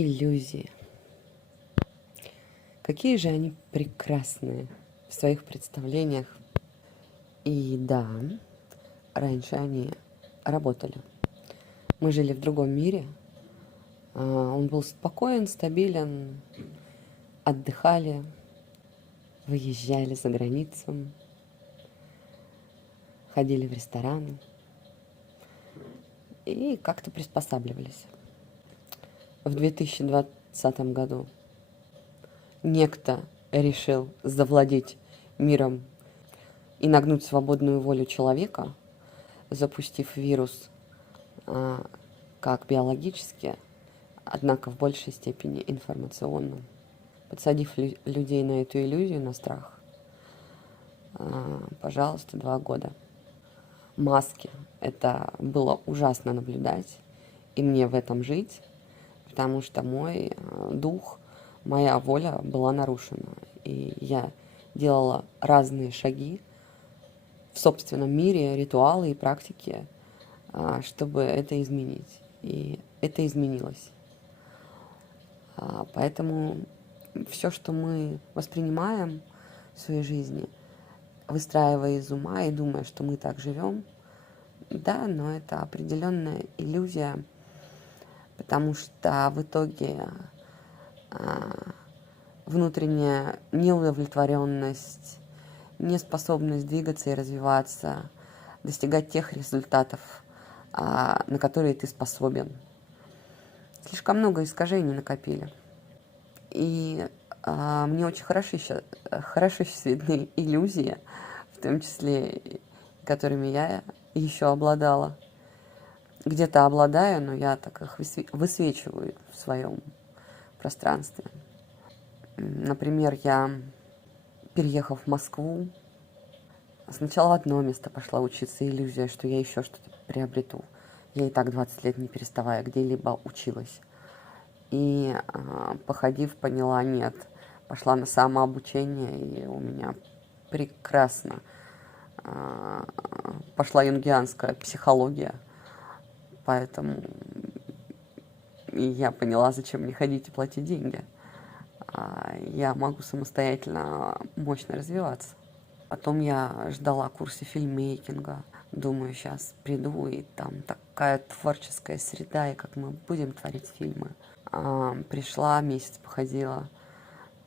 Иллюзии. Какие же они прекрасные в своих представлениях. И да, раньше они работали. Мы жили в другом мире. Он был спокоен, стабилен, отдыхали, выезжали за границу, ходили в рестораны и как-то приспосабливались. В 2020 году некто решил завладеть миром и нагнуть свободную волю человека, запустив вирус как биологически, однако в большей степени информационно, подсадив людей на эту иллюзию, на страх. Пожалуйста, 2 года. Маски. Это было ужасно наблюдать, и мне в этом жить, потому что мой дух, моя воля была нарушена. И я делала разные шаги в собственном мире, ритуалы и практики, чтобы это изменить. И это изменилось. Поэтому все, что мы воспринимаем в своей жизни, выстраивая из ума и думая, что мы так живем, да, но это определенная иллюзия, потому что в итоге внутренняя неудовлетворенность, неспособность двигаться и развиваться, достигать тех результатов, на которые ты способен. Слишком много искажений накопили. И мне очень хорошо сейчас видны иллюзии, в том числе, которыми я еще обладала. Где-то обладаю, но я так их высвечиваю в своем пространстве. Например, я, переехав в Москву, сначала в одно место пошла учиться, иллюзия, что я еще что-то приобрету. Я и так 20 лет, не переставая, где-либо училась. И, походив, поняла, нет. Пошла на самообучение, и у меня прекрасно пошла юнгианская психология. Поэтому я поняла, зачем мне ходить и платить деньги. Я могу самостоятельно мощно развиваться. Потом я ждала курсы фильммейкинга. Думаю, сейчас приду, и там такая творческая среда, и как мы будем творить фильмы. Пришла, месяц походила,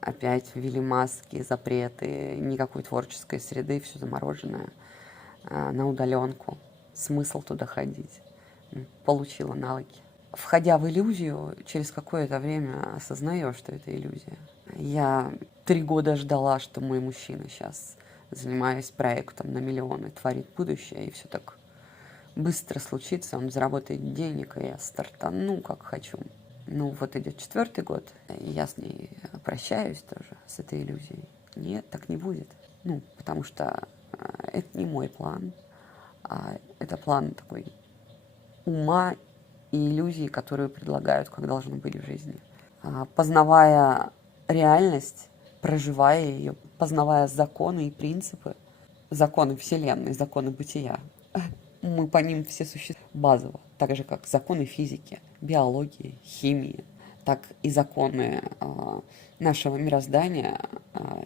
опять ввели маски, запреты, никакой творческой среды, все замороженное, на удаленку. Смысл туда ходить? Получила навыки. Входя в иллюзию, через какое-то время осознаешь, что это иллюзия. Я 3 года ждала, что мой мужчина сейчас, занимаясь проектом на миллионы, творит будущее, и все так быстро случится, он заработает денег, и я стартану, как хочу. Ну, вот идет 4-й год, и я с ней прощаюсь тоже, с этой иллюзией. Нет, так не будет. Ну, потому что это не мой план, а это план такой ума и иллюзии, которые предлагают, как должно быть в жизни. Познавая реальность, проживая ее, познавая законы и принципы, законы Вселенной, законы бытия, мы по ним все существуем базово, так же, как законы физики, биологии, химии, так и законы нашего мироздания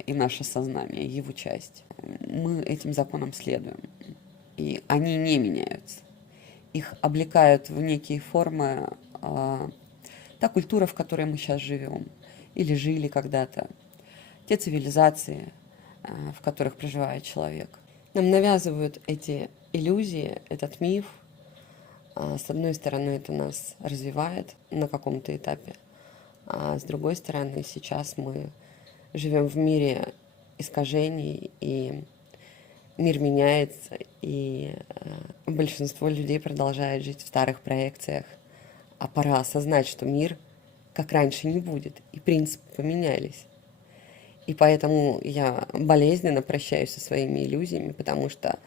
и наше сознание, его часть. Мы этим законам следуем, и они не меняются. Их облекают в некие формы та культура, в которой мы сейчас живем, или жили когда-то, те цивилизации, в которых проживает человек. Нам навязывают эти иллюзии, этот миф. С одной стороны, это нас развивает на каком-то этапе, а с другой стороны, сейчас мы живем в мире искажений, и мир меняется, и большинство людей продолжает жить в старых проекциях. А пора осознать, что мир как раньше не будет, и принципы поменялись. И поэтому я болезненно прощаюсь со своими иллюзиями, потому что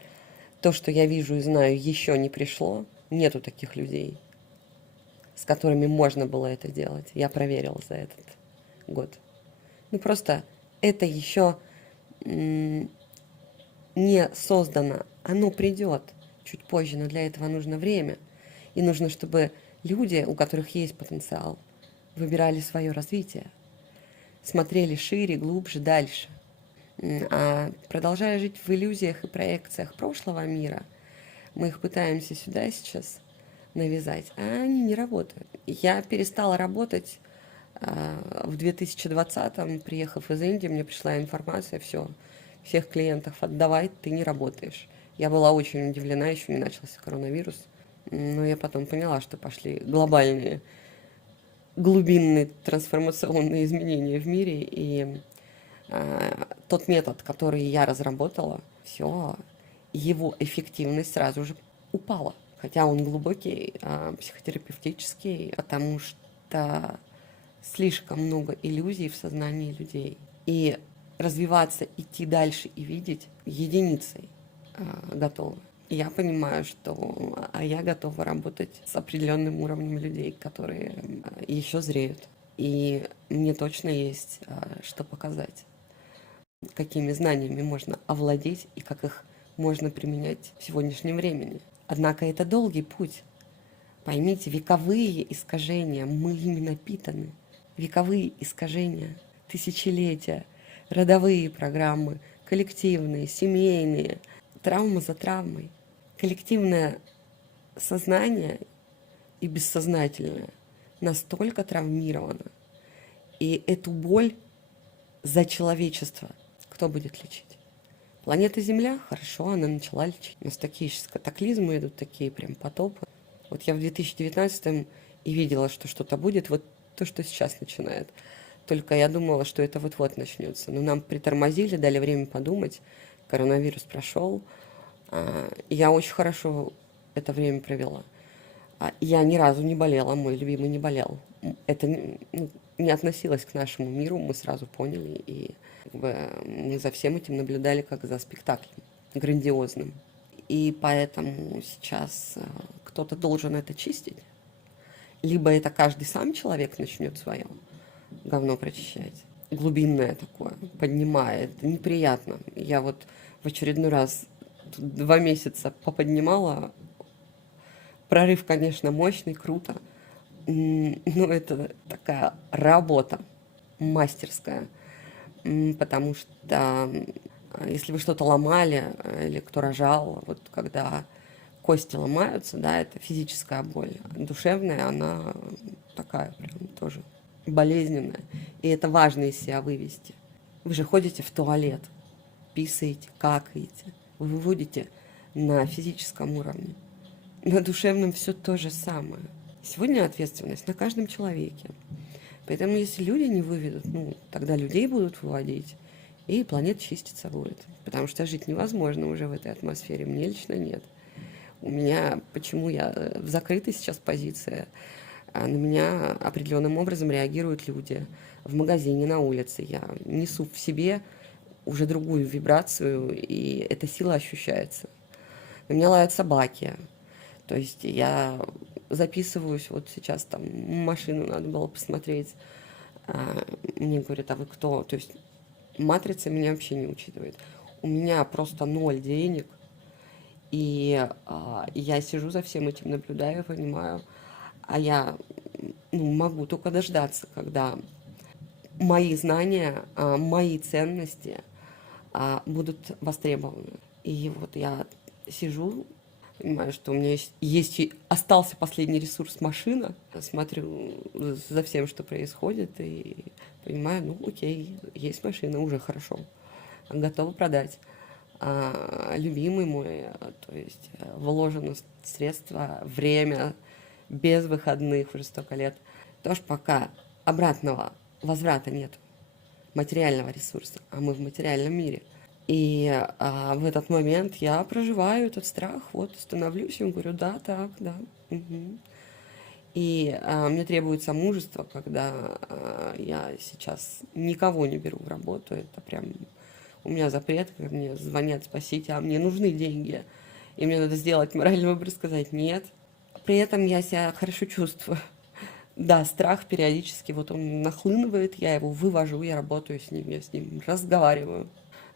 то, что я вижу и знаю, еще не пришло. Нету таких людей, с которыми можно было это делать. Я проверила за этот год. Ну просто это еще не создано. Оно придет чуть позже, но для этого нужно время. И нужно, чтобы люди, у которых есть потенциал, выбирали свое развитие, смотрели шире, глубже, дальше. А продолжая жить в иллюзиях и проекциях прошлого мира, мы их пытаемся сюда сейчас навязать, а они не работают. Я перестала работать в 2020-м, приехав из Индии, мне пришла информация, все, всех клиентов отдавай, ты не работаешь. Я была очень удивлена, еще не начался коронавирус, но я потом поняла, что пошли глобальные, глубинные трансформационные изменения в мире, и тот метод, который я разработала, все, его эффективность сразу же упала. Хотя он глубокий, психотерапевтический, потому что слишком много иллюзий в сознании людей. И развиваться, идти дальше и видеть единицей готовы. И я понимаю, что я готова работать с определенным уровнем людей, которые еще зреют. И мне точно есть что показать, какими знаниями можно овладеть и как их можно применять в сегодняшнем времени. Однако это долгий путь. Поймите, вековые искажения, мы ими напитаны. Вековые искажения, тысячелетия, родовые программы, коллективные, семейные, травма за травмой. Коллективное сознание и бессознательное настолько травмировано. И эту боль за человечество кто будет лечить? Планета Земля, хорошо, она начала лечить. У нас такие сейчас катаклизмы идут, такие прям потопы. Вот я в 2019-м и видела, что что-то будет, вот то, что сейчас начинает. Только я думала, что это вот-вот начнется. Но нам притормозили, дали время подумать. Коронавирус прошел. И я очень хорошо это время провела. Я ни разу не болела, мой любимый не болел. Это не относилось к нашему миру, мы сразу поняли. И мы за всем этим наблюдали как за спектаклем грандиозным. И поэтому сейчас кто-то должен это чистить. Либо это каждый сам человек начнет свое говно прочищать. Глубинное такое, поднимает. Неприятно. Я вот в очередной раз 2 месяца поподнимала. Прорыв, конечно, мощный, круто. Но это такая работа мастерская. Потому что если вы что-то ломали, или кто рожал, вот когда кости ломаются, да, это физическая боль. Душевная, она такая прям тоже болезненная. И это важно из себя вывести. Вы же ходите в туалет, писаете, какаете. Вы выводите на физическом уровне. На душевном все то же самое. Сегодня ответственность на каждом человеке. Поэтому если люди не выведут, тогда людей будут выводить, и планета чиститься будет. Потому что жить невозможно уже в этой атмосфере. Мне лично нет. У меня, почему я в закрытой сейчас позиции, на меня определенным образом реагируют люди в магазине, на улице. Я несу в себе уже другую вибрацию, и эта сила ощущается. На меня лают собаки. То есть я записываюсь, вот сейчас там машину надо было посмотреть. Мне говорят, а вы кто? То есть матрица меня вообще не учитывает. У меня просто 0 денег. И я сижу за всем этим, наблюдаю, понимаю. А я могу только дождаться, когда мои знания, мои ценности будут востребованы. И вот я сижу, понимаю, что у меня есть остался последний ресурс машина. Смотрю за всем, что происходит, и понимаю, окей, есть машина, уже хорошо. Готова продать. Любимый мой, то есть вложено средства, время, без выходных уже столько лет. Тоже пока обратного возврата нет, материального ресурса, а мы в материальном мире. И в этот момент я проживаю этот страх, вот становлюсь и говорю, да, так, да. Угу. И мне требуется мужество, когда я сейчас никого не беру в работу, это прям... У меня запрет, когда мне звонят, спасите, а мне нужны деньги. И мне надо сделать моральный выбор, сказать нет. При этом я себя хорошо чувствую. Да, страх периодически, вот он нахлынывает, я его вывожу, я работаю с ним, я с ним разговариваю.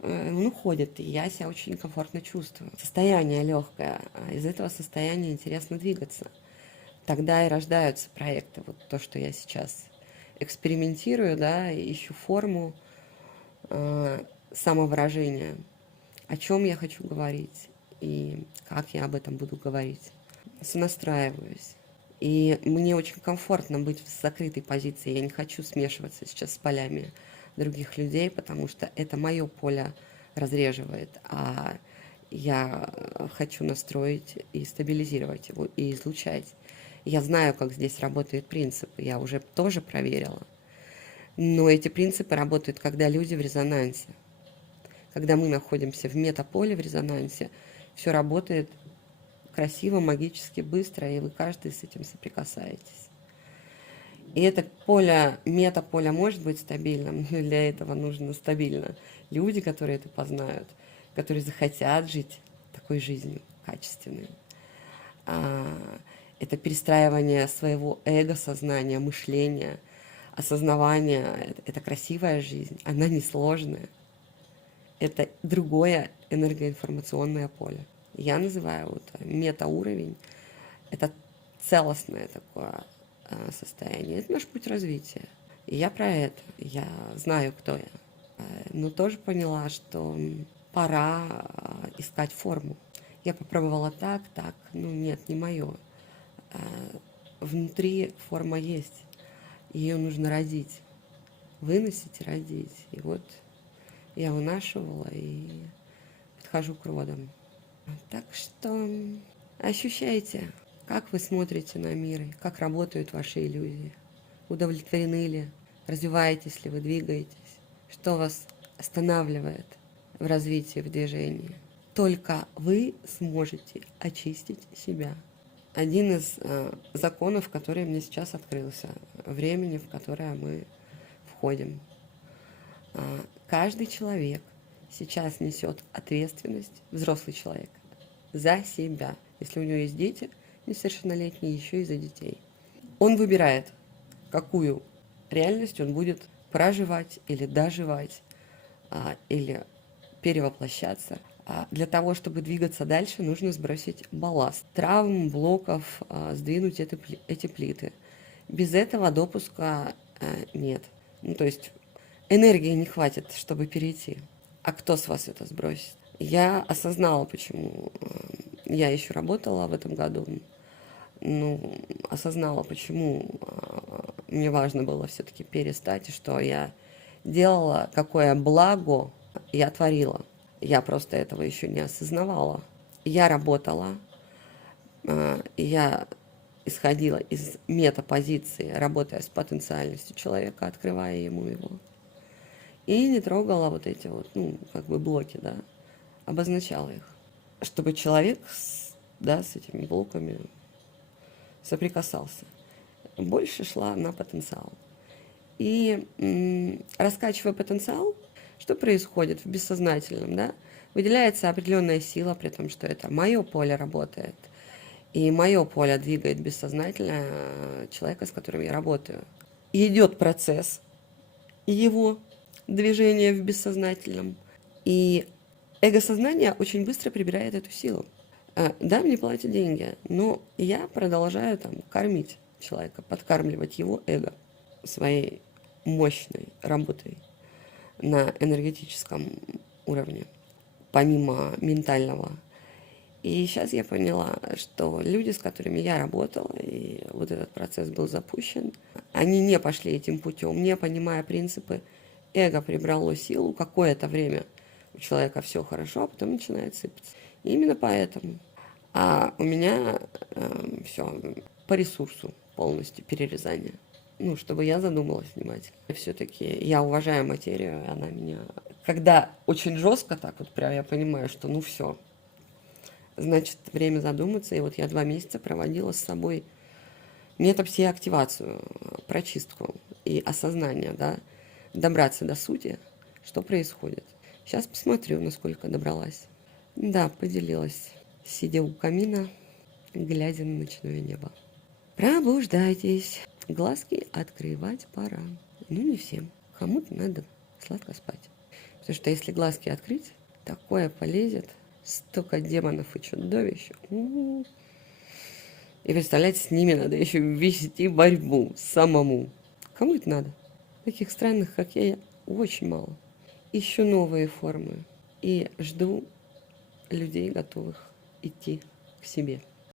Он уходит, и я себя очень комфортно чувствую. Состояние легкое, из этого состояния интересно двигаться. Тогда и рождаются проекты, вот то, что я сейчас экспериментирую, да, ищу форму самовыражения, о чем я хочу говорить и как я об этом буду говорить. Сонастраиваюсь. И мне очень комфортно быть в закрытой позиции. Я не хочу смешиваться сейчас с полями других людей, потому что это мое поле разреживает, а я хочу настроить и стабилизировать его, и излучать. Я знаю, как здесь работает принцип, я уже тоже проверила. Но эти принципы работают, когда люди в резонансе. Когда мы находимся в метаполе, в резонансе, все работает красиво, магически, быстро, и вы каждый с этим соприкасаетесь. И это поле, метаполе может быть стабильным, но для этого нужно стабильно. Люди, которые это познают, которые захотят жить такой жизнью качественной. Это перестраивание своего эго-сознания, мышления, осознавания. Это красивая жизнь, она несложная. Это другое энергоинформационное поле. Я называю это метауровень. Это целостное такое состояние. Это наш путь развития. И я про это. Я знаю, кто я. Но тоже поняла, что пора искать форму. Я попробовала так, нет, не мое. Внутри форма есть. Ее нужно родить. Выносить и родить. И вот я вынашивала и подхожу к родам. Так что ощущайте, как вы смотрите на мир, как работают ваши иллюзии. Удовлетворены ли? Развиваетесь ли вы, двигаетесь? Что вас останавливает в развитии, в движении? Только вы сможете очистить себя. Один из законов, который мне сейчас открылся, времени, в которое мы входим. Каждый человек сейчас несет ответственность, взрослый человек, за себя. Если у него есть дети несовершеннолетние, еще и за детей. Он выбирает, какую реальность он будет проживать или доживать, или перевоплощаться. Для того, чтобы двигаться дальше, нужно сбросить балласт, травм, блоков, сдвинуть эти плиты. Без этого допуска нет. Ну, то есть энергии не хватит, чтобы перейти. А кто с вас это сбросит? Я осознала, почему я еще работала в этом году. Осознала, почему мне важно было все-таки перестать, и что я делала, какое благо я творила. Я просто этого еще не осознавала. Я работала, я исходила из метапозиции, работая с потенциальностью человека, открывая ему его. И не трогала вот эти блоки, да, обозначала их, чтобы человек с этими блоками соприкасался. Больше шла на потенциал. И раскачивая потенциал, что происходит в бессознательном, да? Выделяется определенная сила, при том, что это мое поле работает. И мое поле двигает бессознательно человека, с которым я работаю. И идет процесс его движения в бессознательном. И эго-сознание очень быстро прибирает эту силу. Да, мне платят деньги, но я продолжаю кормить человека, подкармливать его эго своей мощной работой на энергетическом уровне, помимо ментального. И сейчас я поняла, что люди, с которыми я работала, и вот этот процесс был запущен, они не пошли этим путем, не понимая принципы. Эго прибрало силу, какое-то время у человека все хорошо, а потом начинает сыпаться. И именно поэтому. А у меня все по ресурсу полностью перерезание. Чтобы я задумалась внимательно. Все-таки я уважаю материю, она меня... Когда очень жестко так прям я понимаю, что все, значит, время задуматься. И вот я 2 месяца проводила с собой метапсиактивацию, прочистку и осознание, да, добраться до сути, что происходит. Сейчас посмотрю, насколько добралась. Да, поделилась, сидя у камина, глядя на ночное небо. Пробуждайтесь. Глазки открывать пора. Не всем. Кому-то надо сладко спать. Потому что если глазки открыть, такое полезет. Столько демонов и чудовищ. И представляете, с ними надо еще вести борьбу самому. Кому это надо? Таких странных, как я, очень мало. Ищу новые формы и жду людей, готовых идти к себе.